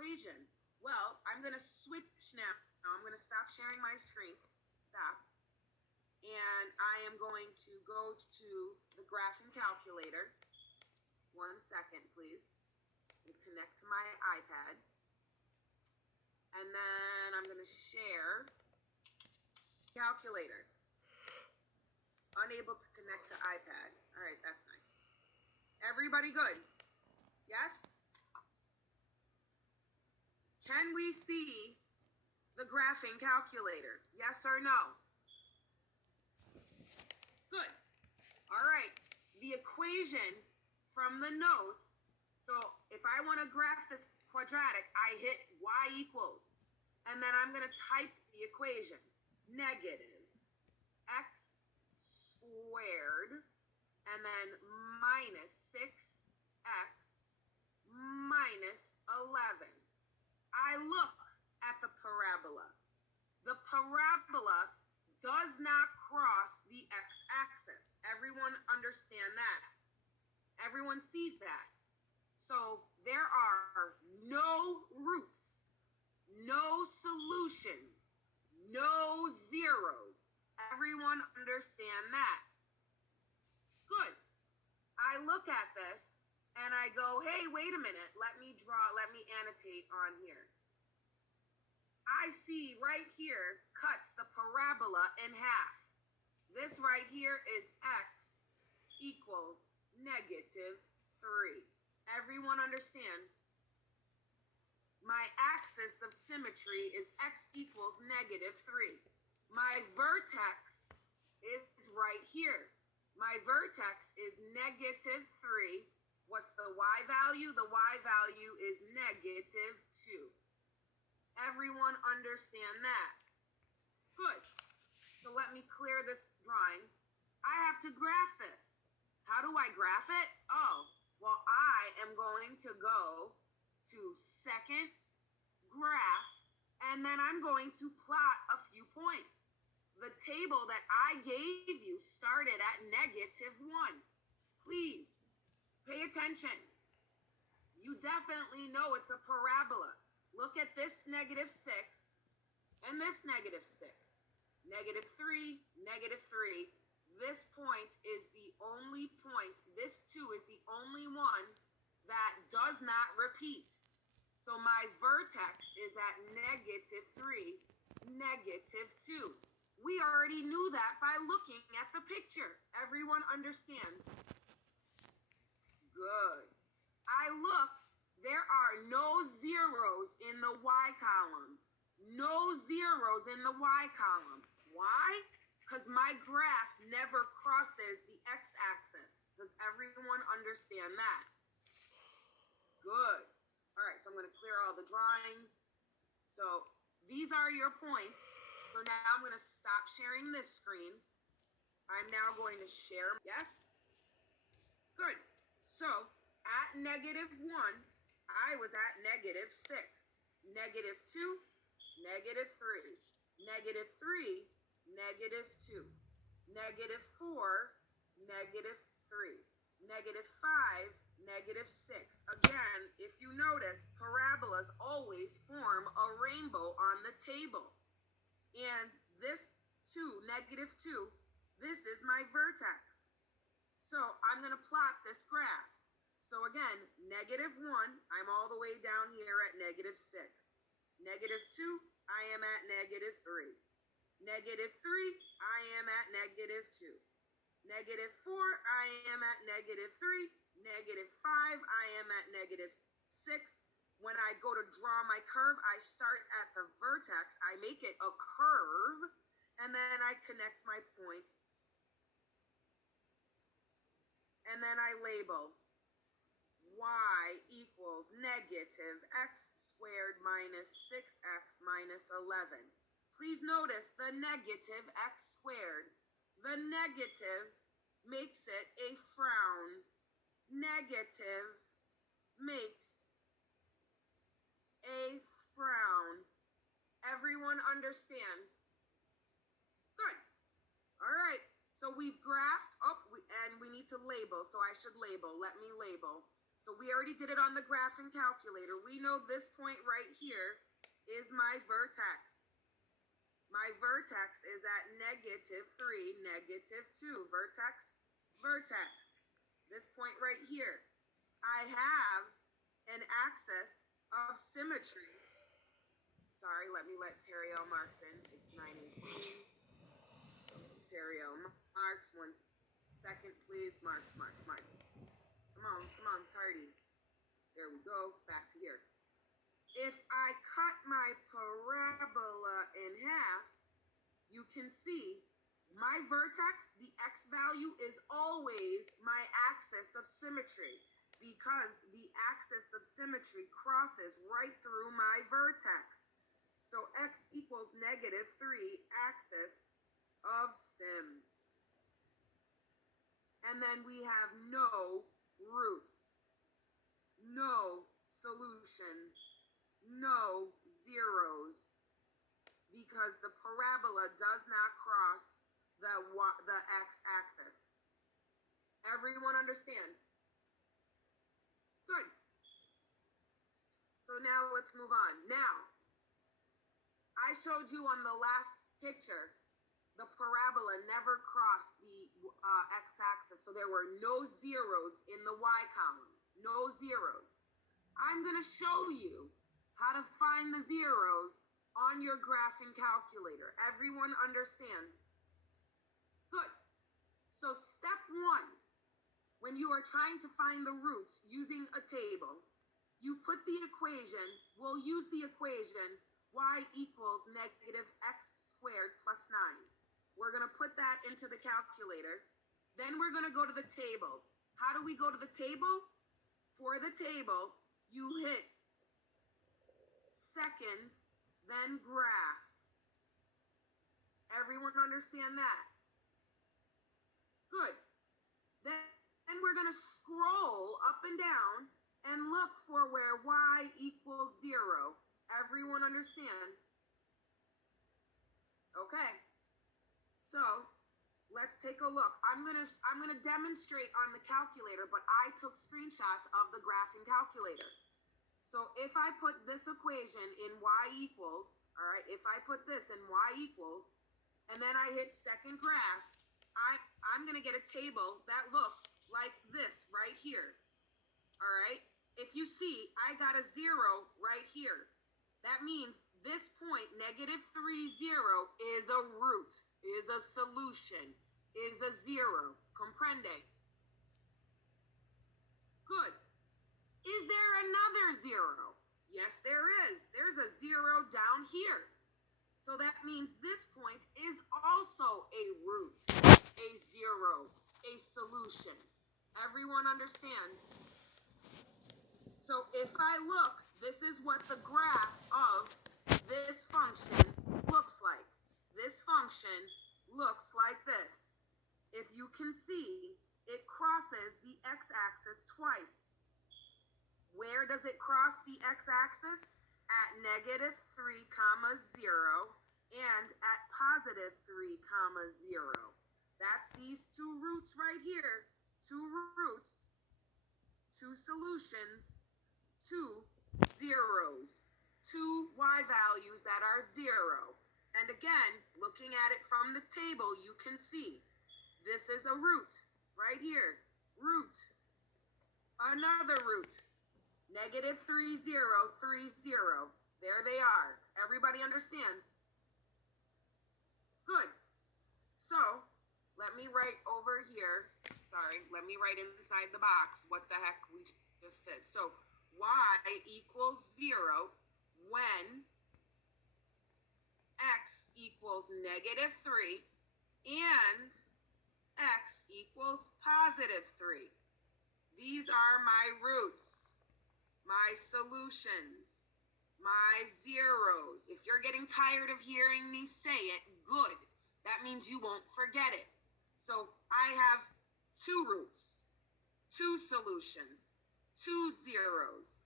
equation? Well, I'm going to switch now. I'm going to stop sharing my screen. Stop. And I am going to go to the graphing calculator. 1 second, please. And connect to my iPad. And then I'm going to share calculator. Unable to connect to iPad. All right, that's nice. Everybody good? Yes? Can we see the graphing calculator? Yes or no? Good. All right. The equation from the notes. So if I want to graph this quadratic, I hit y equals. And then I'm going to type the equation. Negative x squared. And then minus 6x minus 11. I look at the parabola. The parabola does not cross the x-axis. Everyone understand that? Everyone sees that. So there are no roots, no solutions, no zeros. Everyone understand that? Good. I look at this and I go, hey, wait a minute. Let me annotate on here. I see right here cuts the parabola in half. This right here is x equals negative 3. Everyone understand? My axis of symmetry is x equals negative 3. My vertex is right here. My vertex is negative 3. What's the y value? The y value is negative 2. Everyone understand that? Good. So let me clear this drawing. I have to graph this. How do I graph it? Oh, well, I am going to go to second graph, and then I'm going to plot a few points. The table that I gave you started at negative 1. Please, pay attention. You definitely know it's a parabola. Look at this negative 6 and this negative 6. Negative 3, negative 3. This point is the only point, this 2 is the only one that does not repeat. So my vertex is at negative 3, negative 2. We already knew that by looking at the picture. Everyone understands? Good. I look, there are no zeros in the y column. No zeros in the y column. Why? Because my graph never crosses the x-axis. Does everyone understand that? Good. All right, so I'm going to clear all the drawings. So these are your points. So now I'm going to stop sharing this screen. I'm now going to share. Yes? Good. So at negative 1, I was at negative 6. Negative 2, negative 3. Negative 3, negative 2. Negative 4, negative 3. Negative 5, negative 6. Again, if you notice, parabolas always form a rainbow on the table. And this 2, negative 2, this is my vertex. So I'm going to plot this graph. So again, negative 1, I'm all the way down here at negative 6. Negative 2, I am at negative 3. Negative 3, I am at negative 2. Negative 4, I am at negative 3. Negative 5, I am at negative 6. When I go to draw my curve, I start at the vertex. I make it a curve, and then I connect my points. And then I label y equals negative x squared minus 6x minus 11. Please notice the negative x squared. The negative makes it a frown. Negative makes a frown. Everyone understand? Good. All right. So we've graphed. And we need to label. So I should label. Let me label. So we already did it on the graphing calculator. We know this point right here is my vertex. My vertex is at -3, -2. Vertex, vertex. This point right here. I have an axis of symmetry. Sorry, let me let Terrio Marks in. It's 9:18. Terrio Marks, 1 second, please. Marks. Come on, tardy. There we go, back to here. If I cut my parabola in half, you can see my vertex, the x value, is always my axis of symmetry because the axis of symmetry crosses right through my vertex. So x equals -3 axis of sim. And then we have no roots, no solutions, no zeros, because the parabola does not cross the x-axis. Everyone understand? Good. So now let's move on. Now, I showed you on the last picture, the parabola never crossed the x-axis, so there were no zeros in the y column. No zeros. I'm going to show you how to find the zeros on your graphing calculator. Everyone understand? Good. So step 1, when you are trying to find the roots using a table, you put the equation, we'll use the equation y equals -x² plus 9. We're going to put that into the calculator. Then we're going to go to the table. How do we go to the table? For the table, you hit second, then graph. Everyone understand that? Good. Then we're going to scroll up and down and look for where y equals 0. Everyone understand? Okay. So let's take a look. I'm gonna demonstrate on the calculator, but I took screenshots of the graphing calculator. So if I put this equation in y equals, all right, if I put this in y equals, and then I hit second graph, I'm gonna get a table that looks like this right here. All right. If you see, I got a 0 right here. That means this point, -3, 0, is a root, is a solution, is a 0. Comprende? Good. Is there another 0? Yes, there is. There's a 0 down here. So that means this point is also a root, a 0, a solution. Everyone understand? So if I look, this is what the graph of this function looks like. This function looks like this. If you can see, it crosses the x-axis twice. Where does it cross the x-axis? At -3, 0 and at +3, 0. That's these two roots right here. Two roots, two solutions, two zeros, two y values that are 0. And again, looking at it from the table, you can see this is a root right here. Root. Another root. -3, 0, 3, 0. There they are. Everybody understand? Good. So, let me write over here. Sorry, let me write inside the box what the heck we just did. So, y equals 0 when x equals -3 and x equals +3. These are my roots, my solutions, my zeros. If you're getting tired of hearing me say it, good. That means you won't forget it. So I have two roots, two solutions, two zeros.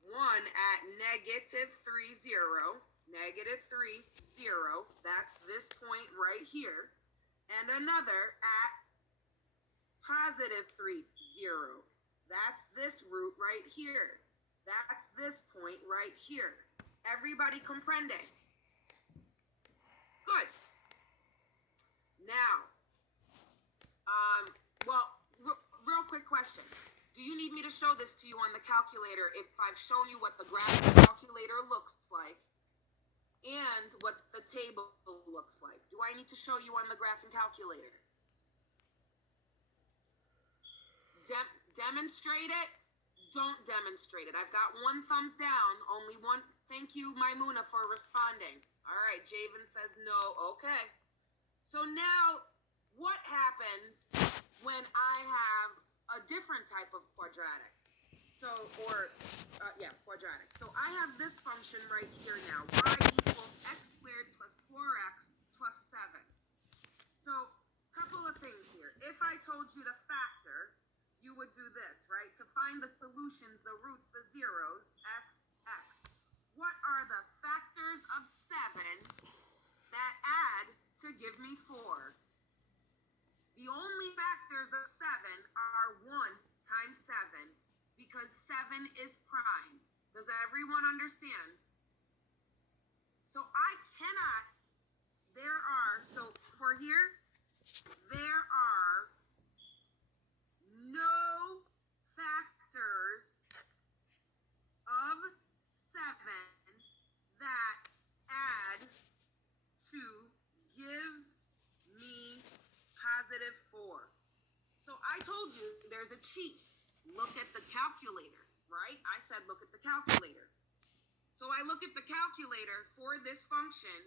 One at -3, 0, -3, 0. That's this point right here. And another at +3, 0. That's this root right here. That's this point right here. Everybody comprende? Good. Now, well, real quick question. Do you need me to show this to you on the calculator if I've shown you what the graph calculator looks like and what the table looks like? Do I need to show you on the graphing calculator? Demonstrate it? Don't demonstrate it. I've got one thumbs down, only one. Thank you, Maimuna, for responding. All right, Javen says no. Okay. So now, what happens when I have a different type of quadratic? Quadratic. So I have this function right here now. Y equals x squared plus 4x plus 7. So, couple of things here. If I told you to factor, you would do this, right? To find the solutions, the roots, the zeros, x, x. What are the factors of 7 that add to give me 4? The only factors of 7 are 1 times 7, because 7 is prime. Does everyone understand? So I cannot, for here, there are no factors of 7 that add to give me positive 4. So I told you there's a cheat. Look at the calculator, right? I said look at the calculator. So I look at the calculator for this function.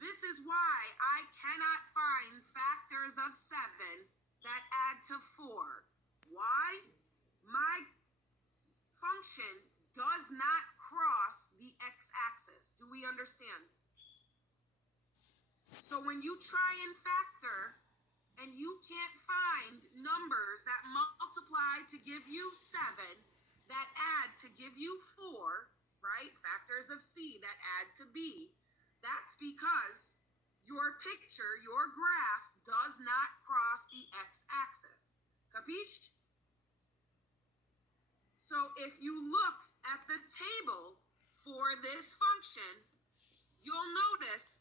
This is why I cannot find factors of 7 that add to 4. Why? My function does not cross the x-axis. Do we understand? So when you try and factor and you can't find numbers that multiply to give you 7, that add to give you 4, right? Factors of C that add to B. That's because your picture, your graph, does not cross the x-axis. Capisce? So if you look at the table for this function, you'll notice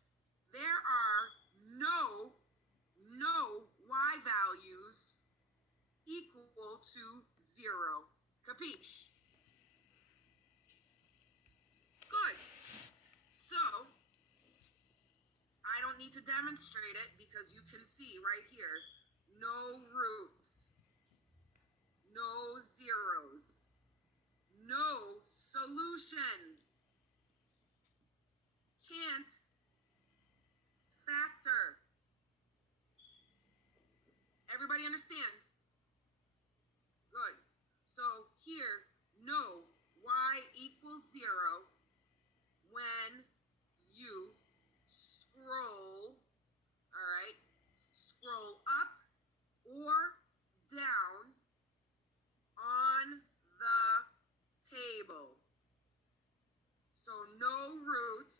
there are no y values equal to 0. Capisce? Good. So, I don't need to demonstrate it because you can see right here, no roots, no zeros, no solutions. Can't factor. Everybody understand? Good. So here, no y equals 0 when you scroll, all right, scroll up or down on the table. So no roots,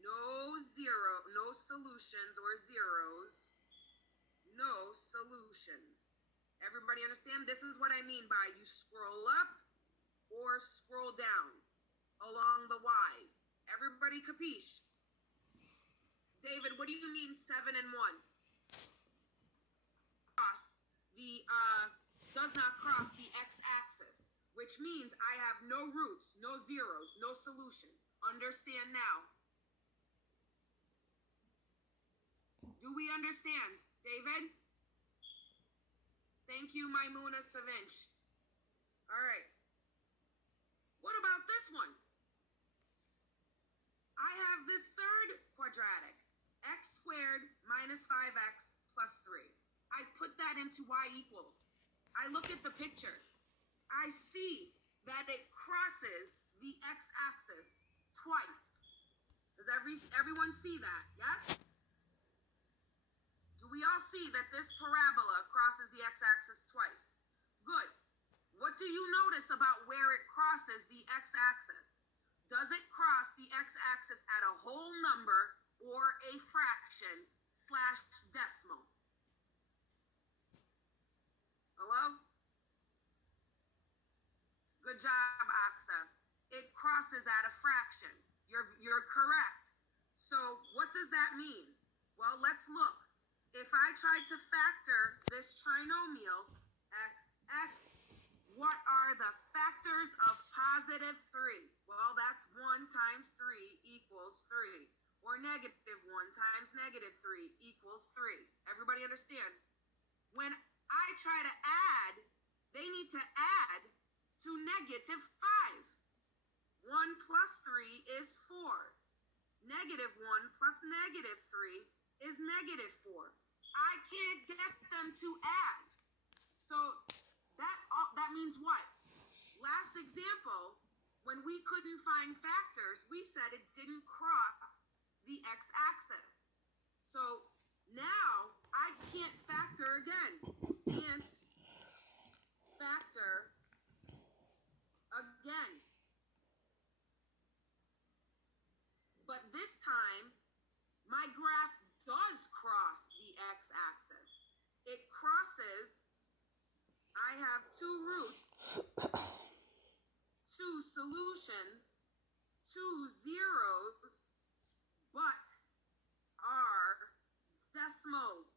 no solutions or zeros, no solutions. Everybody understand? This is what I mean by you scroll up or scroll down along the y's. Everybody capiche? David, what do you mean 7 and 1? Does not cross the x-axis, which means I have no roots, no zeros, no solutions. Understand now? Do we understand, David? Thank you, Maimuna Savinch. All right. What about this one? I have this third quadratic, x squared minus 5x plus 3. I put that into y equals. I look at the picture. I see that it crosses the x-axis twice. Does everyone see that? Yes? Do we all see that this parabola crosses the x-axis twice? Good. What do you notice about where it crosses the x-axis? Does it cross the x-axis at a whole number or a fraction / decimal? Hello? Good job, Aksa. It crosses at a fraction. You're correct. So what does that mean? Well, let's look. If I tried to factor this trinomial, x, what are the factors of positive 3? Well, that's 1 times 3 equals 3. Or negative 1 times negative 3 equals 3. Everybody understand? When I try to add, they need to add to negative 5. 1 plus 3 is 4. Negative 1 plus negative 3 is negative 4. I can't get them to add. So that means what? Last example, when we couldn't find factors, we said it didn't cross the x-axis. So now I can't factor again. Can't factor again. But this time, my graph does cross the x-axis. It crosses, I have 2 roots, 2 solutions, 2 zeros, but are decimals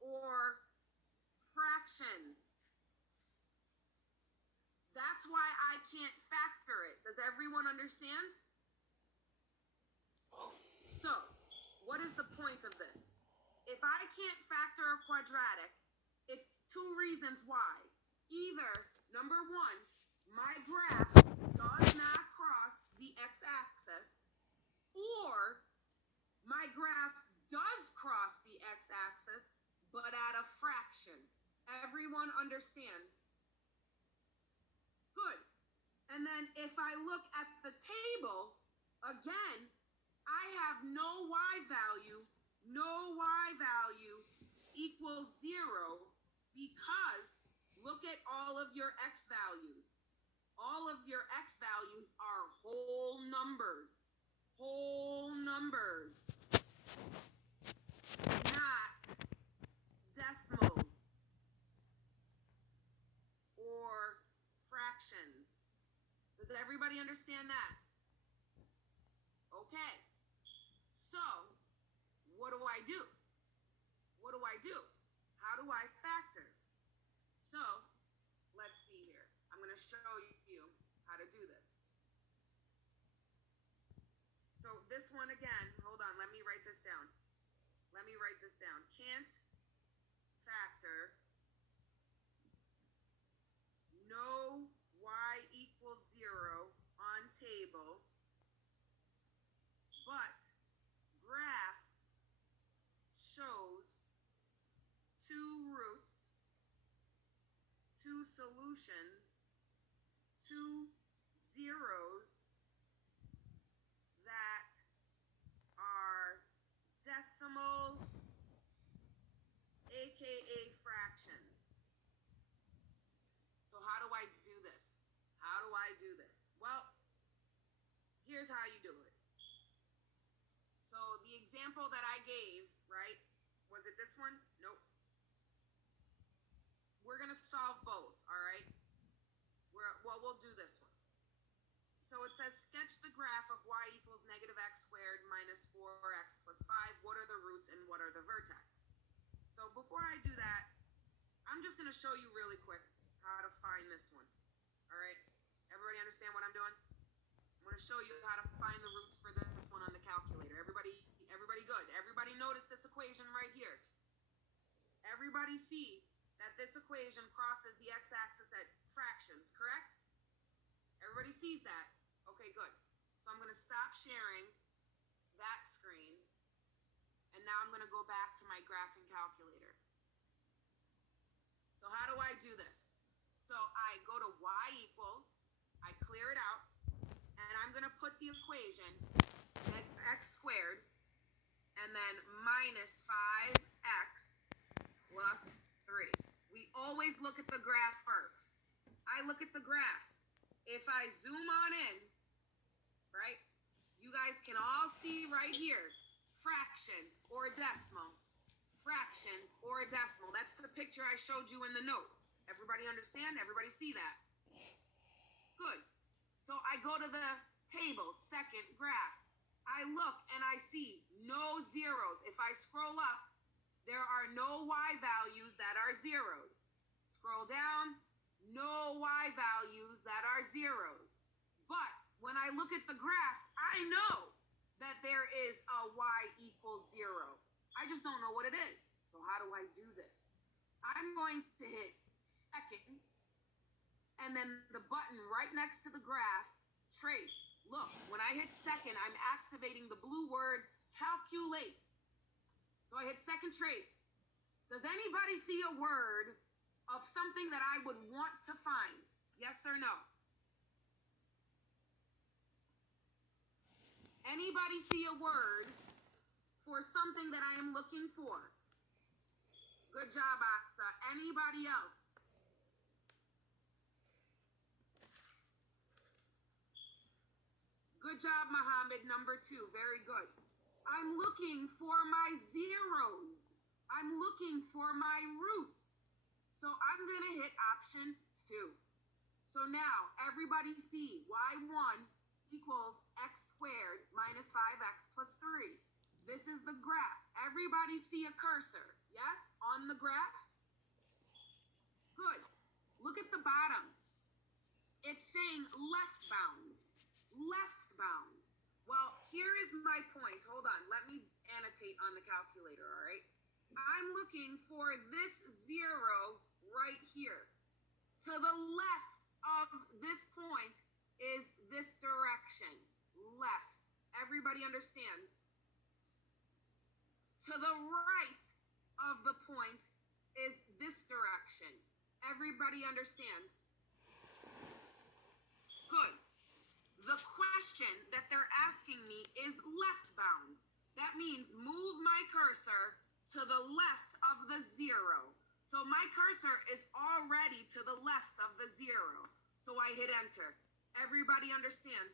or fractions. That's why I can't factor it. Does everyone understand? So, what is the point of this? If I can't factor a quadratic, it's 2 reasons why. Either, number 1, my graph does not cross the x-axis, or my graph does cross the x-axis, but at a fraction. Everyone understand? Good. And then if I look at the table, again, I have no y value equals 0, because look at all of your x values. All of your x values are whole numbers. Whole numbers. Not decimals or fractions. Does everybody understand that? Okay. So, what do I do? What do I do? How do I factor? So, let's see here. I'm going to show you how to do this. So, this one again, hold on, let me write this down. Can't factor no y equals 0 on table, but graph shows 2 roots, 2 solutions, 2 zeros that are decimals, aka fractions. So how do I do this? Well, here's how you do it. So the example that I gave, right? Was it this one? Nope. We're going to solve both, all right? We'll do this one. So it says, sketch the graph of y equals negative x squared minus 4x plus 5. What are the roots and what are the vertex? So before I do that, I'm just going to show you really quick how to find this one. All right? Everybody understand what I'm doing? I'm going to show you how to find the roots for this one on the calculator. Everybody good? Everybody notice this equation right here? Everybody see that this equation crosses the x-axis at fractions, correct? Everybody sees that? Okay, good. So I'm going to stop sharing that screen, and now I'm going to go back to my graphing calculator. So how do I do this? So I go to y equals, I clear it out, and I'm going to put the equation x squared, and then minus 5x plus 3. We always look at the graph first. I look at the graph. If I zoom on in, right, you guys can all see right here, fraction or decimal. fraction or a decimal. That's the picture I showed you in the notes. Everybody understand? Everybody see that? Good. So I go to the table, second graph. I look and I see no zeros. If I scroll up, there are no y values that are zeros. Scroll down, no y values that are zeros. But when I look at the graph, I know that there is a y equals 0. I just don't know what it is. So how do I do this? I'm going to hit second, and then the button right next to the graph, trace. Look, when I hit second, I'm activating the blue word calculate. So I hit second trace. Does anybody see a word of something that I would want to find? Yes or no? Anybody see a word for something that I am looking for? Good job, Aksa. Anybody else? Good job, Muhammad. Number 2. Very good. I'm looking for my zeros. I'm looking for my roots. So I'm going to hit option 2. So now everybody see y1 equals x squared minus 5x plus 3. This is the graph. Everybody see a cursor, yes, on the graph? Good. Look at the bottom. It's saying left bound. Left bound. Well, here is my point. Hold on. Let me annotate on the calculator, all right? I'm looking for this 0 right here. To the left of this point is this direction. Left. Everybody understand? To the right of the point is this direction. Everybody understand? Good. The question that they're asking me is left bound. That means move my cursor to the left of the 0. So my cursor is already to the left of the 0. So I hit enter. Everybody understand?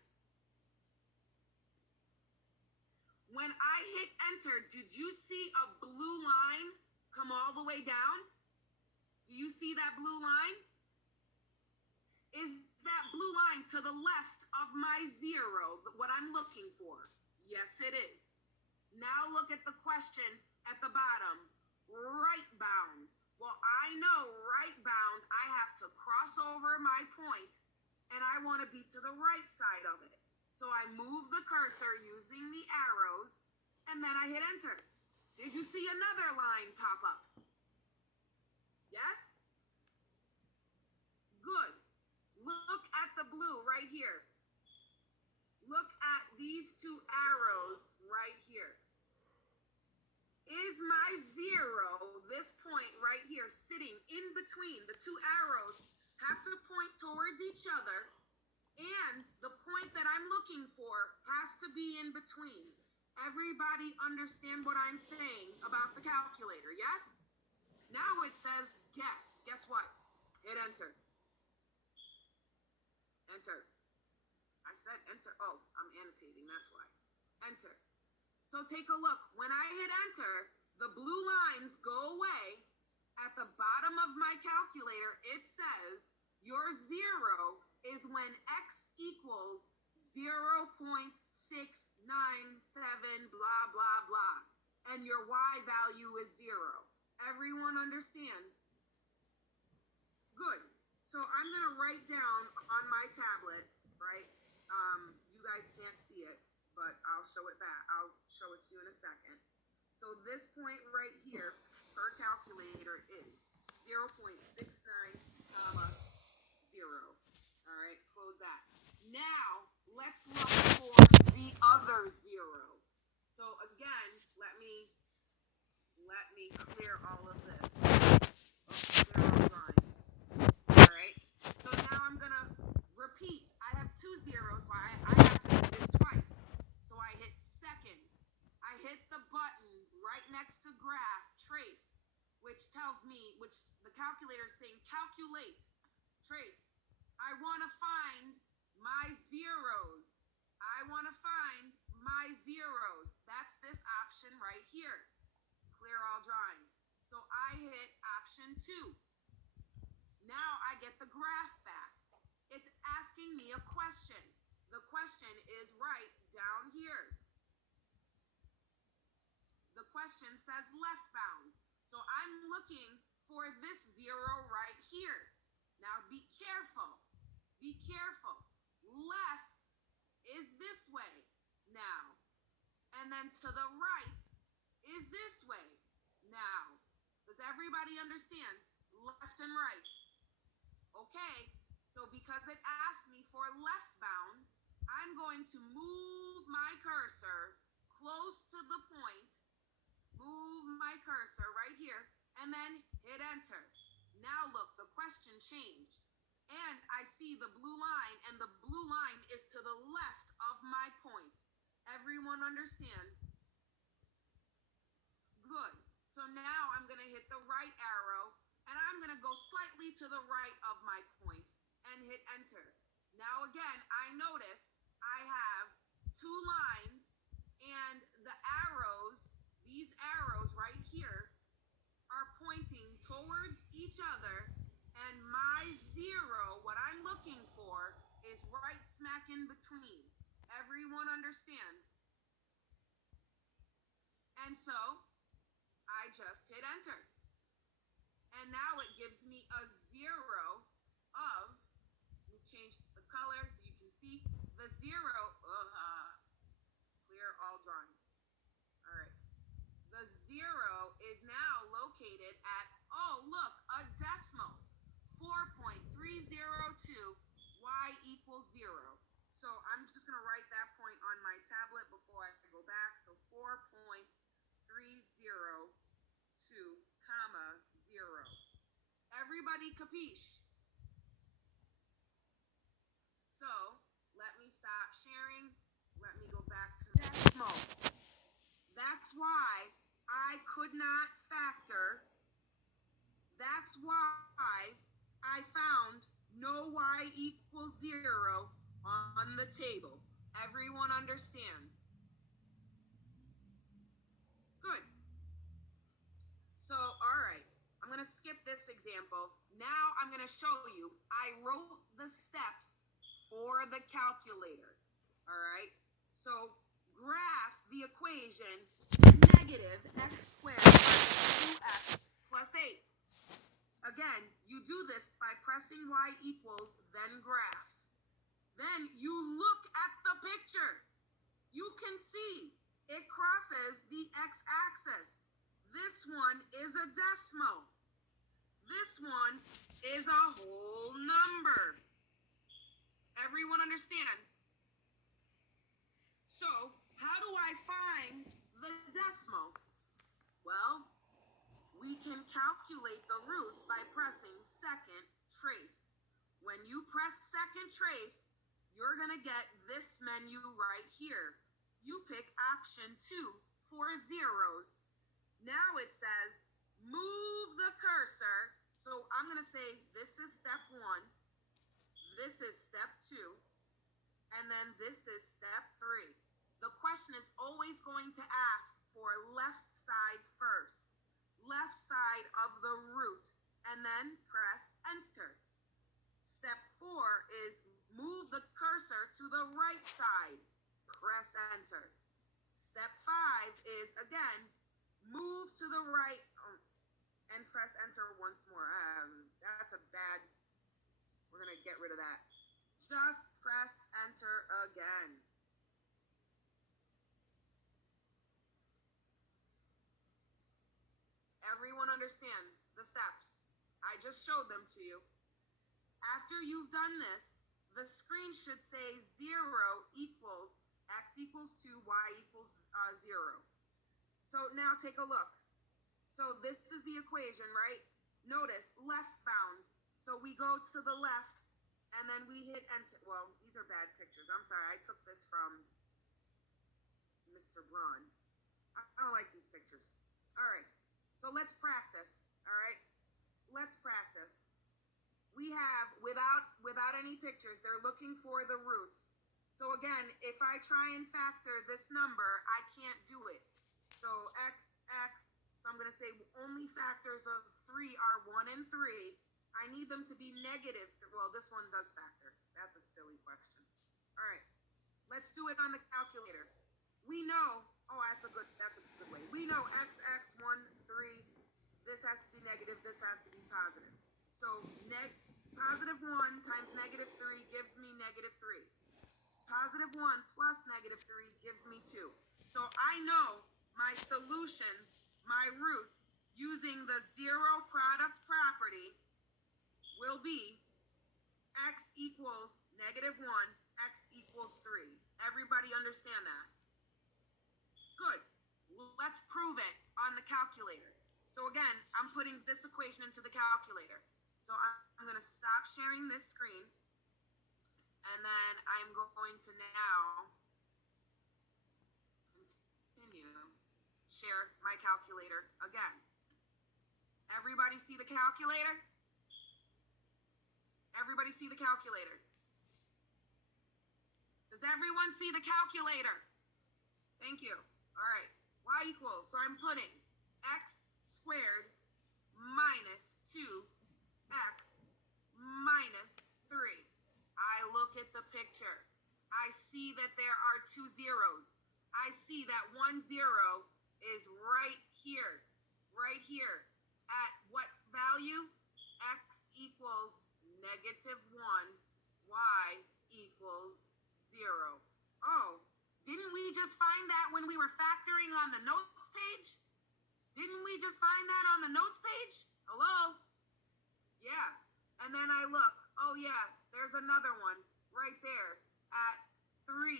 When I hit enter, did you see a blue line come all the way down? Do you see that blue line? Is that blue line to the left of my 0, what I'm looking for? Yes, it is. Now look at the question at the bottom. Right bound. Well, I know right bound, I have to cross over my point, and I want to be to the right side of it. So I move the cursor using the arrows, and then I hit enter. Did you see another line pop up? Yes? Good. Look at the blue right here. Look at these 2 arrows right here. Is my 0, this point right here, sitting in between? The 2 arrows have to point towards each other, and the point that I'm looking for has to be in between. Everybody understand what I'm saying about the calculator, yes? Now it says guess. Guess what? Hit enter. Enter. I said enter. Oh, I'm annotating, that's why. Enter. So take a look. When I hit enter, the blue lines go away. At the bottom of my calculator, it says your 0 is when x equals 0.697 blah, blah, blah. And your y value is 0. Everyone understand? Good. So I'm going to write down on my tablet, right? You guys can't see it, but I'll show it back. I'll show it to you in a second. So this point right here per calculator is 0.69, 0. All right, close that. Now let's look for the other 0. So again, let me clear all of this. Okay, they're all drawing. All right. So now I'm gonna repeat. I have 2 zeros. Why? I have to do this twice. So I hit second. I hit the button right next to graph trace, which tells me, which the calculator is saying calculate. Trace. I want to find my zeros. I want to find my zeros. That's this option right here. Clear all drawings. 2. Now I get the graph back. It's asking me a question. The question is right down here. The question says left bound. So I'm looking for this 0 right here. Now be careful. Be careful. Left is this way now. And then to the right is this way now. Does everybody understand? Left and right. Okay, so because it asked me for left bound, I'm going to move my cursor close to the point, move my cursor right here, and then hit enter. Now look, the question changed. And I see the blue line, and the blue line is to the left of my point. Everyone understand? Good. So now I'm going to hit the right arrow, and I'm going to go slightly to the right of my point and hit enter. Now again, I notice I have 2 lines, and the arrows, these arrows right here, are pointing towards each other, and my 0, what I'm looking for, is right smack in between. Everyone understand? And so, I just hit enter. And now it gives me a 0 of, let me change the color so you can see, the 0, clear all drawings. All right. The 0 is now located at, oh look, a decimal, 4.302, y equals 0. So I'm just going to write that point on my tablet before I go back. So 4.302, comma, 0. Everybody capiche? So let me stop sharing. Let me go back to decimal. That's why I could not factor. That's why I found no y equals 0 on the table. Everyone understand? Good. So, all right. I'm going to skip this example. Now I'm going to show you. I wrote the steps for the calculator. All right. So, graph the equation negative x squared minus 2x plus 8. Again, you do this by pressing y equals, then graph. Then you look at the picture. You can see it crosses the x-axis. This one is a decimal. This one is a whole number. Everyone understand? So, how do I find the decimal? Well, we can calculate the roots by pressing second trace. When you press second trace, you're going to get this menu right here. You pick option 2 for zeros. Now it says, move the cursor. So I'm going to say this is step 1. This is step 2. And then this is step 3. The question is always going to ask for left side first. Left side of the root. And then press enter. Step 4 is move the cursor to the right side. Press enter. Step 5 is, again, move to the right and press enter once more. That's a bad, we're going to get rid of that. Just press enter again. Everyone understand the steps? I just showed them to you. After you've done this, the screen should say 0 equals x equals 2, y equals 0. So now take a look. So this is the equation, right? Notice left bound. So we go to the left and then we hit enter. Well, these are bad pictures. I'm sorry. I took this from Mr. Braun. I don't like these pictures. All right. So let's practice. All right. Let's practice. We have, without any pictures, they're looking for the roots. So again, if I try and factor this number, I can't do it. So x So I'm going to say only factors of 3 are 1 and 3. I need them to be negative. Well, this one does factor. That's a silly question. All right. Let's do it on the calculator. We know, that's a good way. We know x, 1, 3. This has to be negative. This has to be positive. So positive 1 times negative 3 gives me negative 3. Positive 1 plus negative 3 gives me 2. So I know my solutions, my roots, using the zero product property will be x equals negative 1, x equals 3. Everybody understand that? Good. Let's prove it on the calculator. So again, I'm putting this equation into the calculator. So I'm going to stop sharing this screen. And then I'm going to now continue share my calculator again. Everybody see the calculator? Everybody see the calculator? Does everyone see the calculator? Thank you. All right. Y equals, so I'm putting x squared minus 2x minus 3. I look at the picture. I see that there are 2 zeros. I see that 1 0 is right here. Right here. At what value? X equals negative 1. Y equals 0. Oh, didn't we just find that when we were factoring on the notes page? Didn't we just find that on the notes page? Hello? Yeah. And then I look. Oh, yeah. There's another one right there at 3,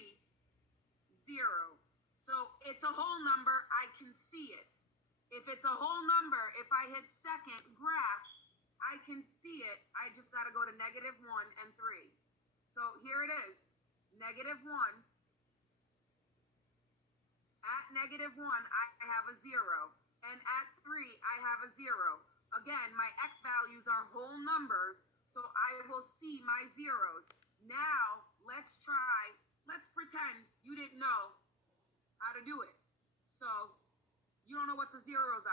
0. So it's a whole number. I can see it. If it's a whole number, if I hit second graph, I can see it. I just got to go to negative 1 and 3. So here it is. Negative 1. At negative 1, I have a 0. And at 3, I have a 0. Again, my x values are whole numbers, so I will see my zeros. Now, let's pretend you didn't know how to do it. So, you don't know what the zeros are.